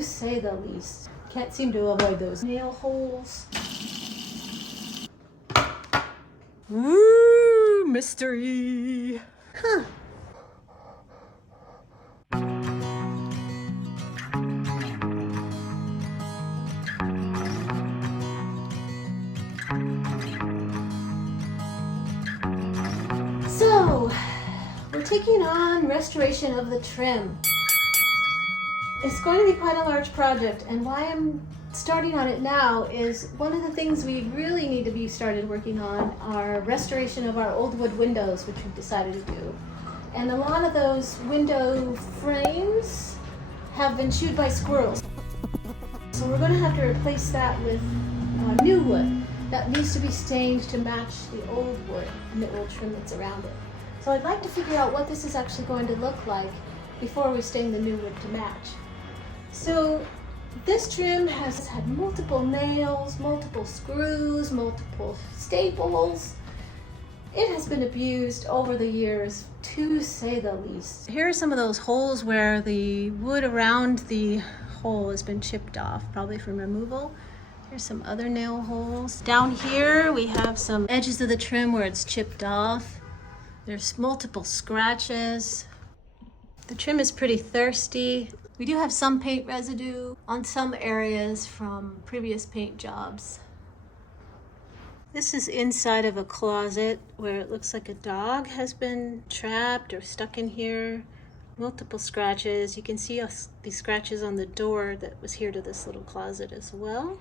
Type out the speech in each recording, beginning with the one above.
to say the least. Can't seem to avoid those nail holes. Woo! Mystery! Huh. So, we're taking on restoration of the trim. It's going to be quite a large project, and why I'm starting on it now is one of the things we really need to be started working on are restoration of our old wood windows, which we've decided to do. And a lot of those window frames have been chewed by squirrels. So we're going to have to replace that with new wood that needs to be stained to match the old wood and the old trim that's around it. So I'd like to figure out what this is actually going to look like before we stain the new wood to match. So this trim has had multiple nails, multiple screws, multiple staples. It has been abused over the years, to say the least. Here are some of those holes where the wood around the hole has been chipped off, probably from removal. Here's some other nail holes. Down here we have some edges of the trim where it's chipped off. There's multiple scratches. The trim is pretty thirsty. We do have some paint residue on some areas from previous paint jobs. This is inside of a closet where it looks like a dog has been trapped or stuck in here. Multiple scratches. You can see these scratches on the door that was here to this little closet as well.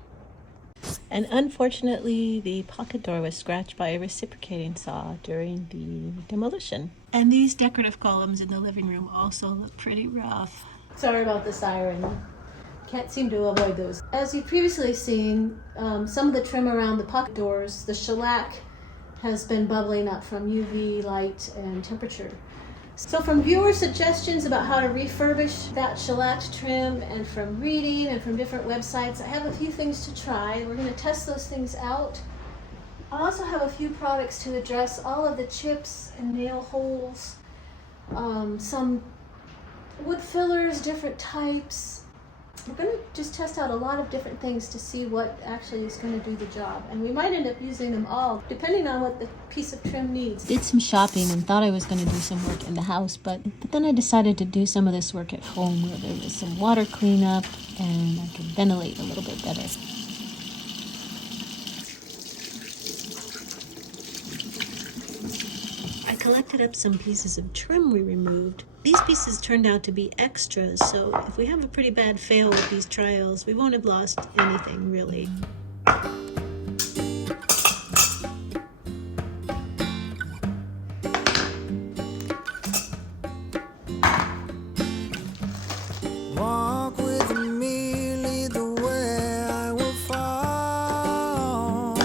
And unfortunately, the pocket door was scratched by a reciprocating saw during the demolition. And these decorative columns in the living room also look pretty rough. Sorry about the siren. Can't seem to avoid those. As you've previously seen, some of the trim around the pocket doors, the shellac has been bubbling up from UV light and temperature. So from viewer suggestions about how to refurbish that shellac trim and from reading and from different websites, I have a few things to try. We're going to test those things out. I also have a few products to address all of the chips and nail holes, some wood fillers, different types. We're going to just test out a lot of different things to see what actually is going to do the job. And we might end up using them all, depending on what the piece of trim needs. Did some shopping and thought I was going to do some work in the house, but then I decided to do some of this work at home where there was some water cleanup and I could ventilate a little bit better. I collected up some pieces of trim we removed. These pieces turned out to be extras, so if we have a pretty bad fail with these trials, we won't have lost anything really. Walk with me, lead the way, I will follow.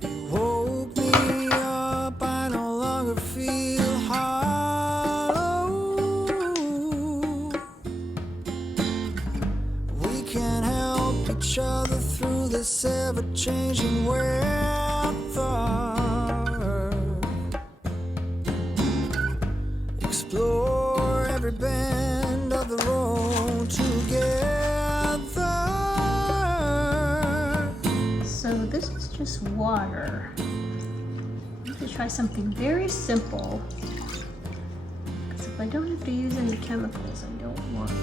You woke me up, I no longer feel hollow. We can't help each other through this ever-changing weather. Explore every bend of the road together. So this is just water. I'm going to try something very simple, because if I don't have to use any chemicals, I don't want to.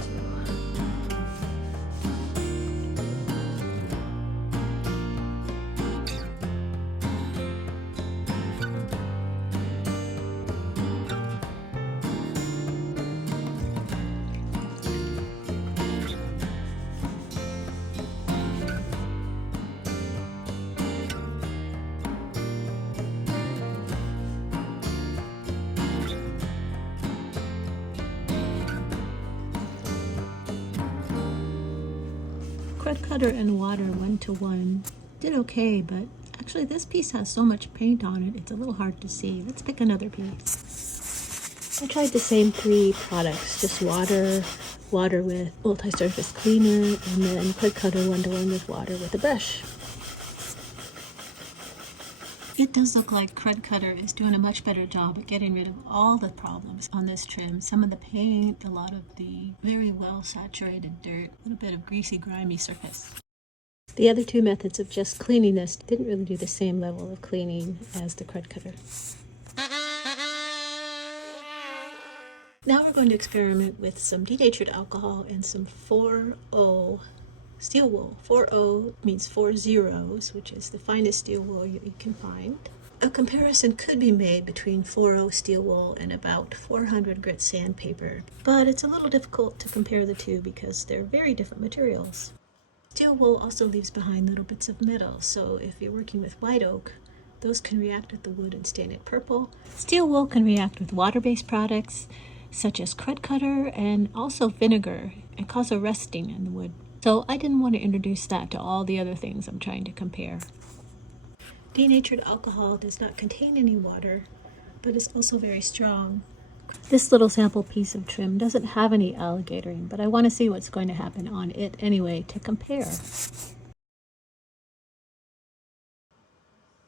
Krud Kutter and water 1-to-1 did okay, but actually this piece has so much paint on it, it's a little hard to see. Let's pick another piece. I tried the same 3 products, just water with multi-surface cleaner, and then Krud Kutter 1-to-1 with water with a brush. It does look like Krud Kutter is doing a much better job at getting rid of all the problems on this trim. Some of the paint, a lot of the very well saturated dirt, a little bit of greasy, grimy surface. The other two methods of just cleaning this didn't really do the same level of cleaning as the Krud Kutter. Now we're going to experiment with some denatured alcohol and some 4O steel wool. 4O means 4 zeros, which is the finest steel wool you can find. A comparison could be made between 4O steel wool and about 400 grit sandpaper, but it's a little difficult to compare the two because they're very different materials. Steel wool also leaves behind little bits of metal, so if you're working with white oak, those can react with the wood and stain it purple. Steel wool can react with water-based products such as Krud Kutter and also vinegar and cause a rusting in the wood. So I didn't want to introduce that to all the other things I'm trying to compare. Denatured alcohol does not contain any water, but it's also very strong. This little sample piece of trim doesn't have any alligatoring, but I want to see what's going to happen on it anyway to compare.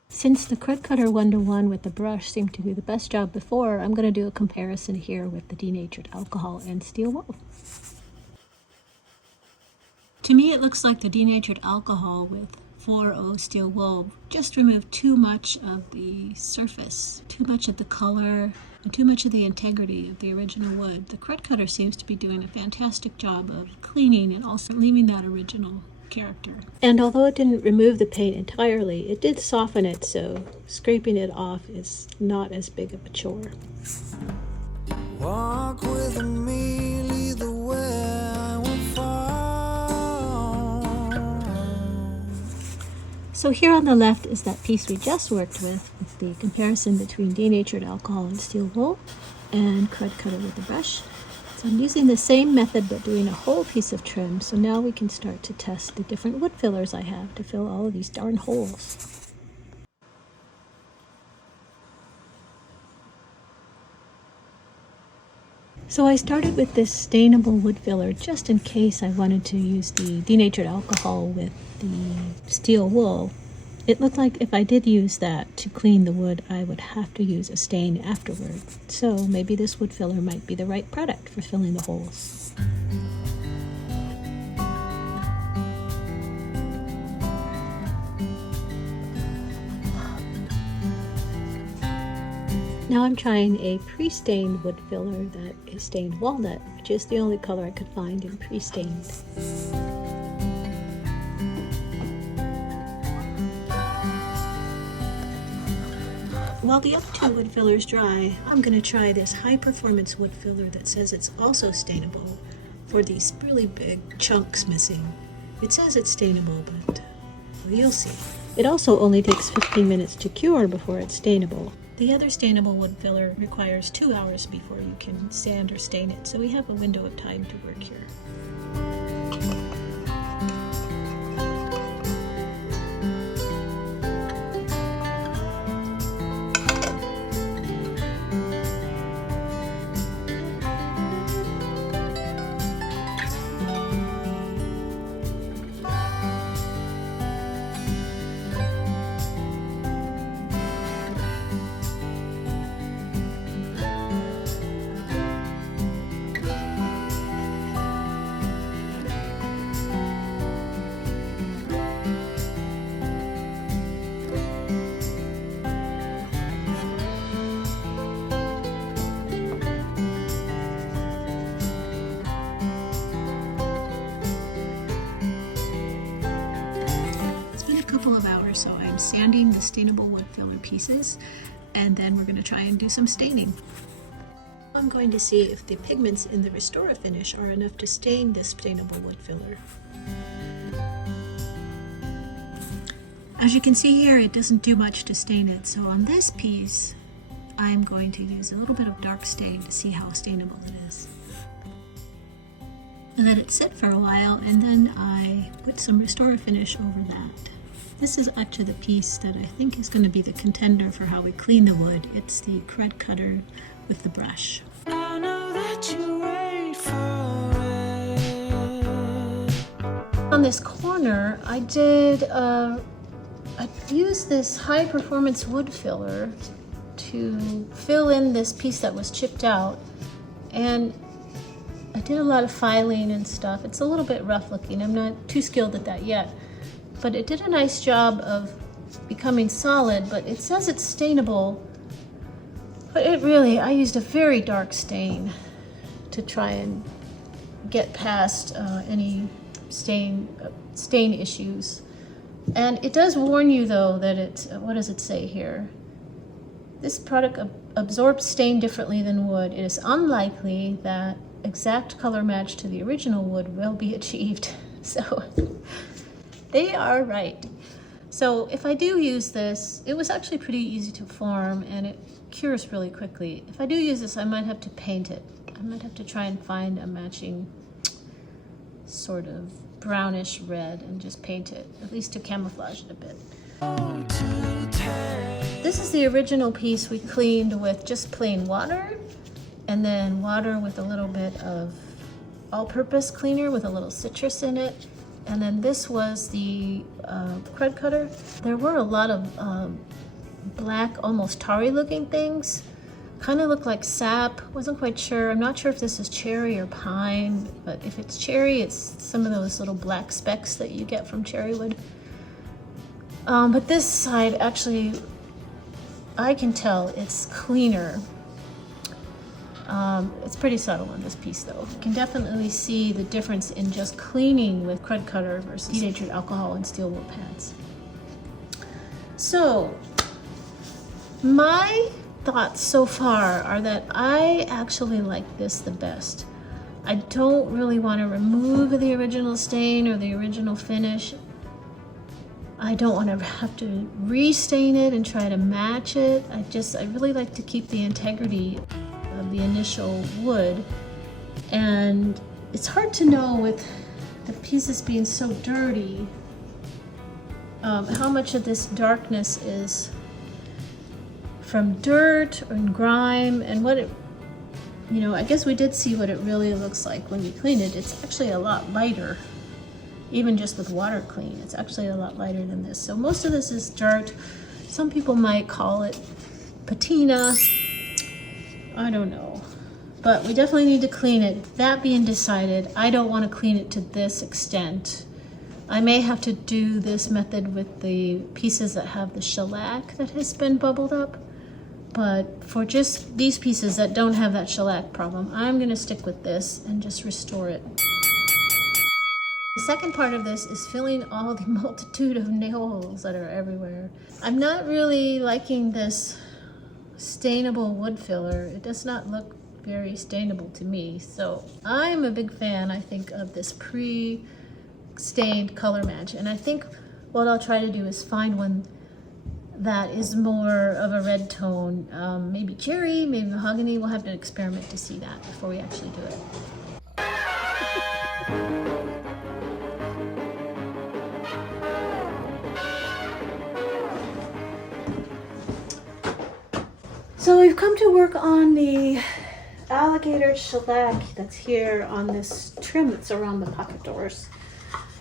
Since the Krud Kutter 1-to-1 with the brush seemed to do the best job before, I'm going to do a comparison here with the denatured alcohol and steel wool. To me, it looks like the denatured alcohol with 4O steel wool just removed too much of the surface, too much of the color, and too much of the integrity of the original wood. The Krud Kutter seems to be doing a fantastic job of cleaning and also leaving that original character. And although it didn't remove the paint entirely, it did soften it, so scraping it off is not as big of a chore. Walk with me, lead the way, I will fall. So here on the left is that piece we just worked with the comparison between denatured alcohol and steel wool and Krud Kutter with the brush. So I'm using the same method but doing a whole piece of trim, so now we can start to test the different wood fillers I have to fill all of these darn holes. So I started with this stainable wood filler just in case I wanted to use the denatured alcohol with the steel wool. It looked like if I did use that to clean the wood, I would have to use a stain afterward. So maybe this wood filler might be the right product for filling the holes. Now I'm trying a pre-stained wood filler that is stained walnut, which is the only color I could find in pre-stained. While the other two wood fillers dry, I'm going to try this high-performance wood filler that says it's also stainable for these really big chunks missing. It says it's stainable, but well, you'll see. It also only takes 15 minutes to cure before it's stainable. The other stainable wood filler requires 2 hours before you can sand or stain it, so we have a window of time to work here. Couple of hours, so I'm sanding the stainable wood filler pieces, and then we're going to try and do some staining. I'm going to see if the pigments in the Restor-a-finish are enough to stain this stainable wood filler. As you can see here, it doesn't do much to stain it, so on this piece I'm going to use a little bit of dark stain to see how stainable it is. I let it sit for a while, and then I put some Restor-a-finish over that. This is actually the piece that I think is going to be the contender for how we clean the wood. It's the Krud Kutter with the brush. I know that you wait for it. On this corner, I did a I used this high performance wood filler to fill in this piece that was chipped out, and I did a lot of filing and stuff. It's a little bit rough looking. I'm not too skilled at that yet, but it did a nice job of becoming solid. But it says it's stainable, but it really, I used a very dark stain to try and get past any stain issues. And it does warn you though that it's, what does it say here? This product absorbs stain differently than wood. It is unlikely that exact color match to the original wood will be achieved. So they are right. So if I do use this, it was actually pretty easy to form and it cures really quickly. If I do use this, I might have to paint it. I might have to try and find a matching sort of brownish red and just paint it, at least to camouflage it a bit. This is the original piece we cleaned with just plain water, and then water with a little bit of all-purpose cleaner with a little citrus in it. And then this was the Krud Kutter. There were a lot of black, almost tarry looking things. Kind of looked like sap, wasn't quite sure. I'm not sure if this is cherry or pine, but if it's cherry, it's some of those little black specks that you get from cherry wood. But this side, actually, I can tell it's cleaner. It's pretty subtle on this piece though. You can definitely see the difference in just cleaning with Krud Kutter versus denatured alcohol and steel wool pads. So, my thoughts so far are that I actually like this the best. I don't really want to remove the original stain or the original finish. I don't want to have to restain it and try to match it. I really like to keep the integrity of the initial wood. And it's hard to know with the pieces being so dirty how much of this darkness is from dirt and grime, and what it, you know, I guess we did see what it really looks like when we clean it. It's actually a lot lighter. Even just with water clean, it's actually a lot lighter than this. So most of this is dirt. Some people might call it patina. I don't know. But we definitely need to clean it. That being decided, I don't want to clean it to this extent. I may have to do this method with the pieces that have the shellac that has been bubbled up. But for just these pieces that don't have that shellac problem, I'm going to stick with this and just restore it. The second part of this is filling all the multitude of nail holes that are everywhere. I'm not really liking this stainable wood filler. It does not look very stainable to me. So I'm a big fan, I think, of this pre-stained color match. And I think what I'll try to do is find one that is more of a red tone. Maybe cherry, maybe mahogany. We'll have to experiment to see that before we actually do it. So we've come to work on the alligatored shellac that's here on this trim that's around the pocket doors.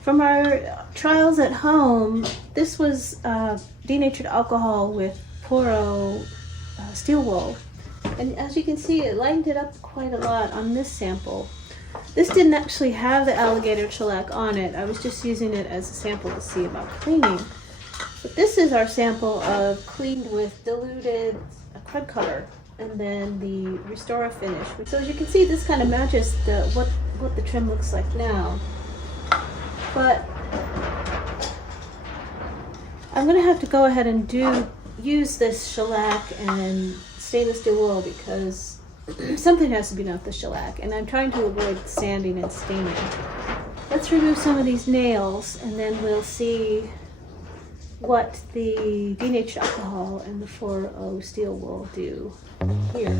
From our trials at home, this was denatured alcohol with poro steel wool. And as you can see, it lightened it up quite a lot on this sample. This didn't actually have the alligatored shellac on it. I was just using it as a sample to see about cleaning. But this is our sample of cleaned with diluted Krud Kutter and then the Restor-a-finish. So as you can see, this kind of matches what the trim looks like now. But I'm going to have to go ahead and use this shellac and stainless steel wool because something has to be done with the shellac, and I'm trying to avoid sanding and staining. Let's remove some of these nails and then we'll see what the denatured alcohol and the 4O steel wool do here.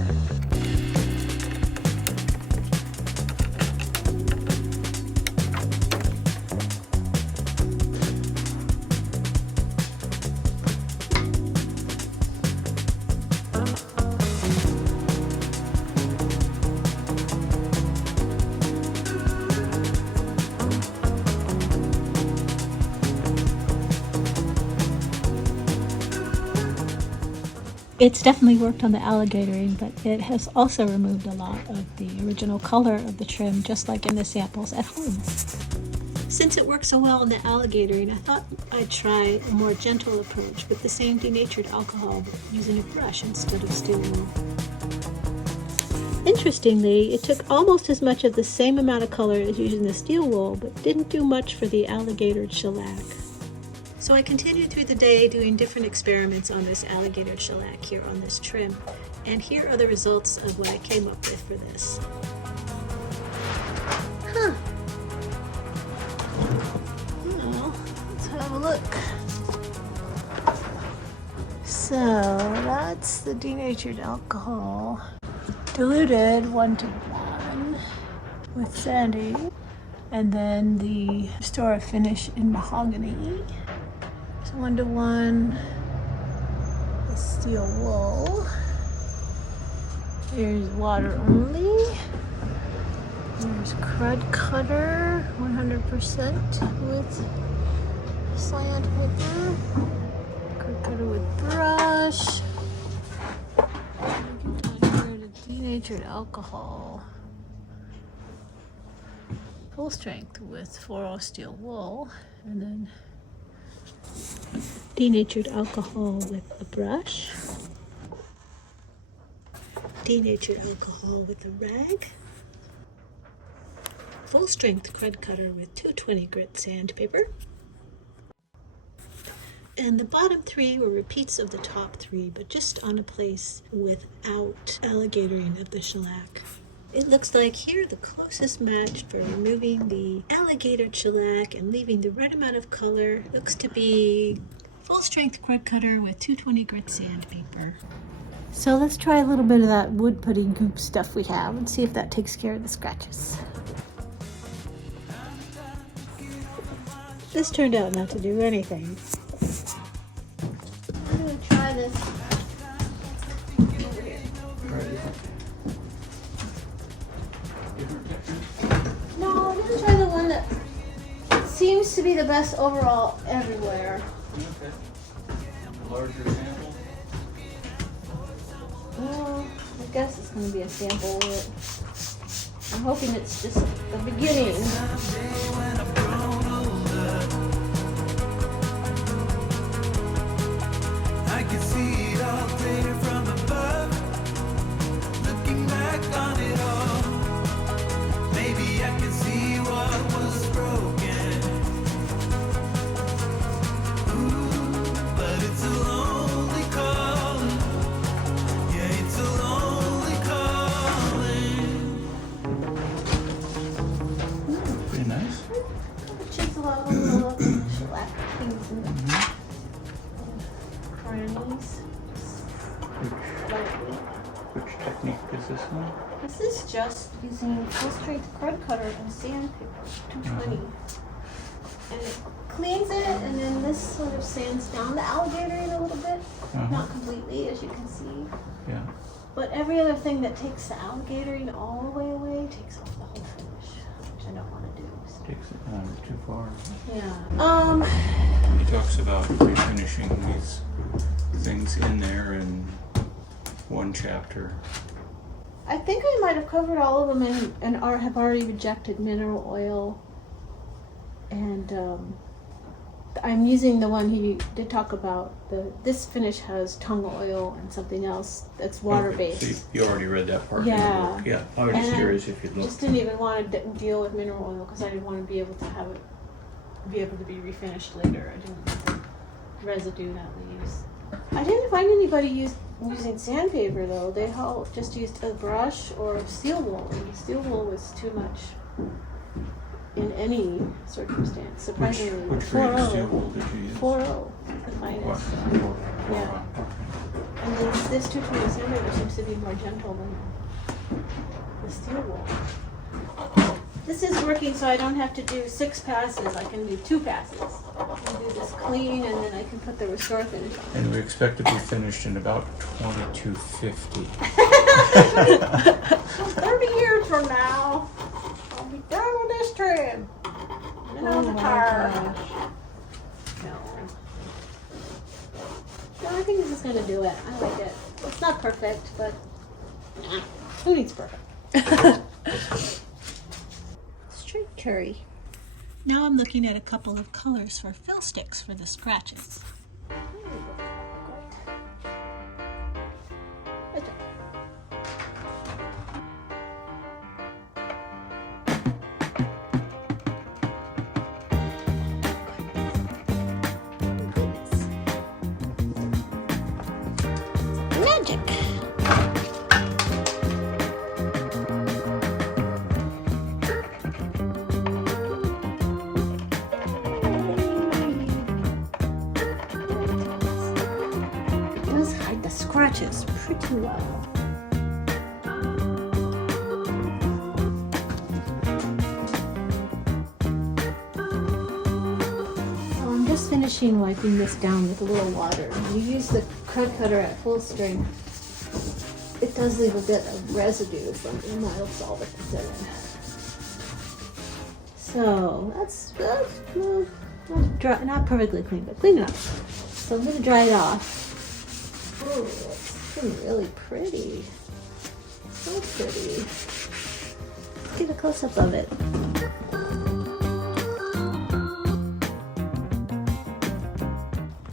It's definitely worked on the alligatoring, but it has also removed a lot of the original color of the trim, just like in the samples at home. Since it works so well in the alligatoring, I thought I'd try a more gentle approach with the same denatured alcohol, but using a brush instead of steel wool. Interestingly, it took almost as much of the same amount of color as using the steel wool, but didn't do much for the alligatored shellac. So I continued through the day doing different experiments on this alligatored shellac here on this trim, and here are the results of what I came up with for this. Huh. Well, let's have a look. So that's the denatured alcohol. Diluted 1:1 with sanding, and then the Restor-a-finish in mahogany. So 1:1 with steel wool. Here's water only. There's Krud Kutter 100% with sandpaper. Krud Kutter with brush. Denatured alcohol. Full strength with 4/0 steel wool, and then denatured alcohol with a brush. Denatured alcohol with a rag. Full strength Krud Kutter with 220 grit sandpaper. And the bottom three were repeats of the top three, but just on a place without alligatoring of the shellac. It looks like here the closest match for removing the alligatored shellac and leaving the right amount of color looks to be full strength Krud Kutter with 220 grit sandpaper. So let's try a little bit of that wood putty goop stuff we have and see if that takes care of the scratches. This turned out not to do anything. I'm gonna try this over here. No, I'm gonna try the one that seems to be the best overall everywhere. Okay. Larger sample? Well, I guess it's gonna be a sample of it. I'm hoping it's just the beginning. I can see it all clear from above. Looking back on it all, maybe I can see what was broken. Ooh, but it's a lonely calling. Yeah, it's a lonely calling. Pretty nice. Chisel out all the shellac things in the crannies. Lightly. Which technique is this one? This is just using full strength Krud Kutter and sandpaper, 220. And it cleans it, and then this sort of sands down the alligatoring a little bit. Not completely, as you can see. Yeah. But every other thing that takes the alligatoring all the way away takes off the whole finish, which I don't want to do. So. Takes it too far. Yeah. He talks about refinishing these things in there in one chapter. I think I might have covered all of them and have already rejected mineral oil. And I'm using the one he did talk about. This finish has tung oil and something else that's water-based. Okay, so you already read that part. Yeah. In the book. Yeah. I was just curious if you'd look. Just didn't even want to deal with mineral oil because I didn't want to be able to have it be refinished later. I didn't want the residue that leaves. I didn't find anybody using sandpaper though. They all just used a brush or steel wool. And steel wool was too much in any circumstance. Surprisingly, Which grade of steel wool did you use? 4/0, the finest. Yeah. And then this 220 sandpaper seems to be more gentle than the steel wool. This is working so I don't have to do 6 passes. I can do 2 passes. I can do this clean and then I can put the Restor-a-finish on. And we expect to be finished in about 2250. 30 years from now, I'll be done with this trim. And on the tire. No. No, I think this is going to do it. I like it. It's not perfect, but who needs perfect? Street curry. Now I'm looking at a couple of colors for fill sticks for the scratches. Magic! The scratches pretty well. Well, I'm just finishing wiping this down with a little water. You use the Krud Kutter at full strength. It does leave a bit of residue from the mild solvent that's in it. So that's not dry, not perfectly clean, but clean enough. So I'm going to dry it off. Oh, it's looking really pretty. So pretty. Let's get a close-up of it.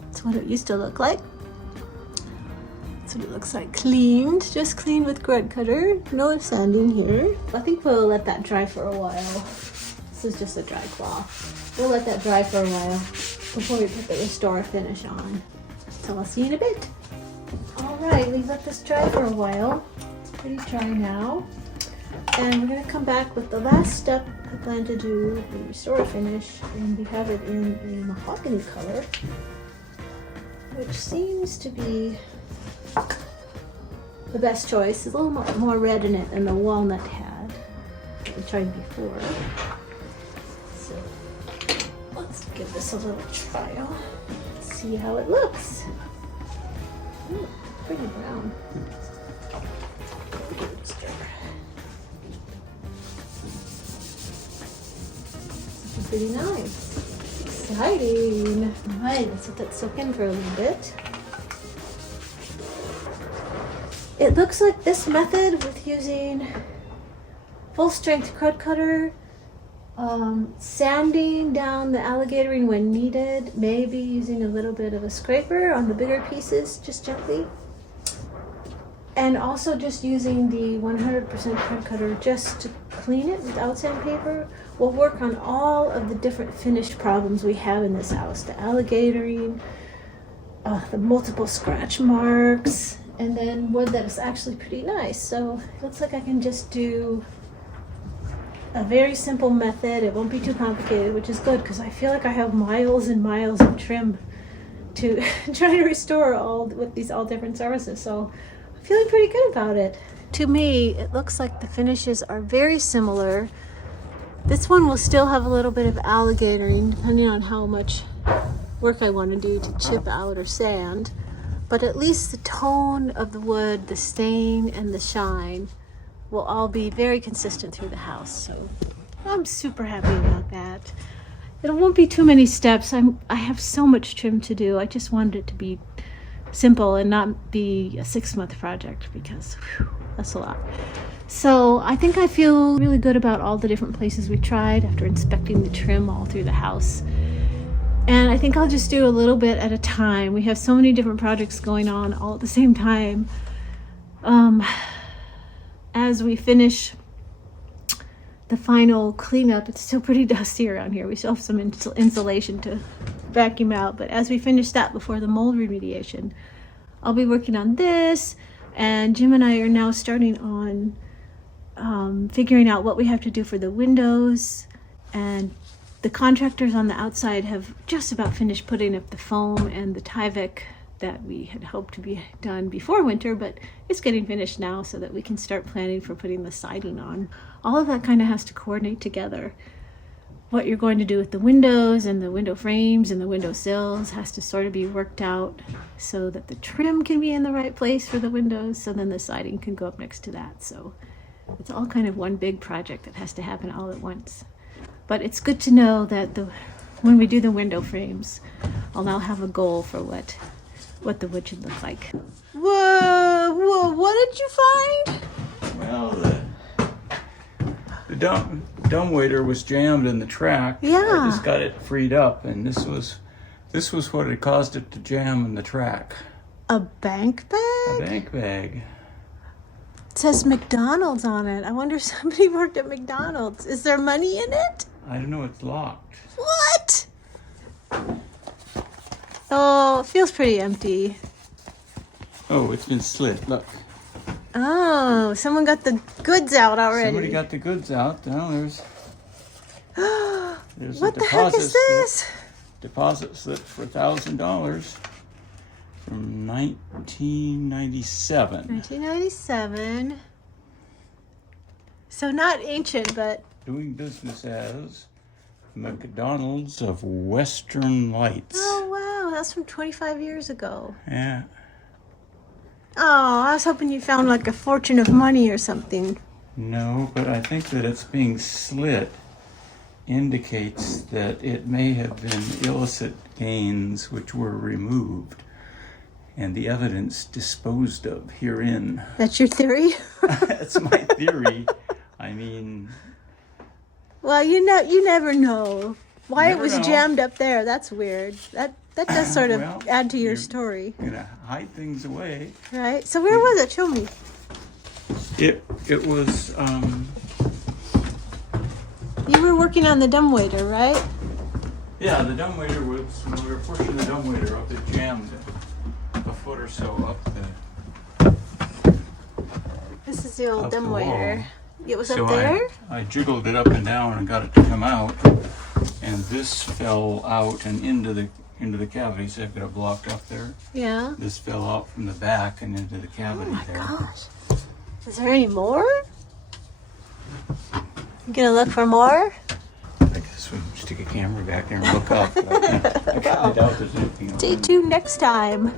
That's what it used to look like. That's what it looks like cleaned. Just cleaned with Krud Kutter. No sanding here. I think we'll let that dry for a while. This is just a dry cloth. We'll let that dry for a while before we put the Restor-a-finish on. So I'll see you in a bit. Alright, we've let this dry for a while. It's pretty dry now. And we're going to come back with the last step. I plan to do the Restor-a-finish, and we have it in a mahogany color, which seems to be the best choice. There's a little more red in it than the walnut had that we tried before. So let's give this a little trial. See how it looks. Ooh, pretty brown. Pretty nice. Exciting. Alright, let's let that soak in for a little bit. It looks like this method with using full strength Krud Kutter, sanding down the alligatoring when needed, maybe using a little bit of a scraper on the bigger pieces, just gently, and also just using the 100% Krud Kutter just to clean it without sandpaper will work on all of the different finished problems we have in this house. The alligatoring, the multiple scratch marks, and then wood that is actually pretty nice. So it looks like I can just do a very simple method. It won't be too complicated, which is good because I feel like I have miles and miles of trim to try to restore all with these all different surfaces. So I'm feeling pretty good about it. To me, it looks like the finishes are very similar. This one will still have a little bit of alligatoring depending on how much work I want to do to chip out or sand. But at least the tone of the wood, the stain, and the shine will all be very consistent through the house. So I'm super happy about that. It won't be too many steps. I have so much trim to do. I just wanted it to be simple and not be a 6-month project because whew, that's a lot. So I think I feel really good about all the different places we tried after inspecting the trim all through the house. And I think I'll just do a little bit at a time. We have so many different projects going on all at the same time. As we finish the final cleanup, it's still pretty dusty around here. We still have some insulation to vacuum out. But as we finish that before the mold remediation, I'll be working on this. And Jim and I are now starting on figuring out what we have to do for the windows. And the contractors on the outside have just about finished putting up the foam and the Tyvek that we had hoped to be done before winter, but it's getting finished now so that we can start planning for putting the siding on. All of that kind of has to coordinate together. What you're going to do with the windows and the window frames and the window sills has to sort of be worked out so that the trim can be in the right place for the windows, so then the siding can go up next to that. So it's all kind of one big project that has to happen all at once. But it's good to know that when we do the window frames, I'll now have a goal for what the wood should look like. Whoa! Whoa, what did you find? Well, the dumbwaiter was jammed in the track. Yeah. I just got it freed up, and this was what had caused it to jam in the track. A bank bag? A bank bag. It says McDonald's on it. I wonder if somebody worked at McDonald's. Is there money in it? I don't know, it's locked. What? Oh, it feels pretty empty. Oh, it's been slit, look. Oh, someone got the goods out already. Somebody got the goods out. Now there's What a the heck is this? Deposit slip for $1,000 from 1997. 1997. So not ancient, but Doing business as McDonald's of Western Lights. oh wow, that's from 25 years ago. Yeah. Oh, I was hoping you found like a fortune of money or something. No, but I think that it's being slit indicates that it may have been illicit gains which were removed and the evidence disposed of herein. That's your theory? That's my theory. I mean, Well, you never know. Why Never it was know. jammed up there, that's weird. That does sort of Well, add to your you're- story, gonna hide things away. right? So where was it? Show me. It was You were working on the dumbwaiter, right? yeah, the dumbwaiter was when we were pushing the dumbwaiter up, it jammed a foot or so up the This is the old Up the dumbwaiter. wall. It was So up there? I jiggled it up and down and got it to come out, and this fell out and into the cavity. So I've got it blocked up there. Yeah. This fell out from the back and into the Oh cavity my there. gosh. Is there any more? You gonna look for more? I guess we can stick a camera back there and look up. But I kind of doubt there's anything else. Stay tuned next time.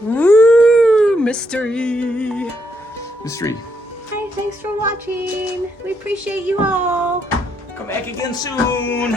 Woo! Mystery. Mystery. Hi, thanks for watching. We appreciate you all. Come back again soon.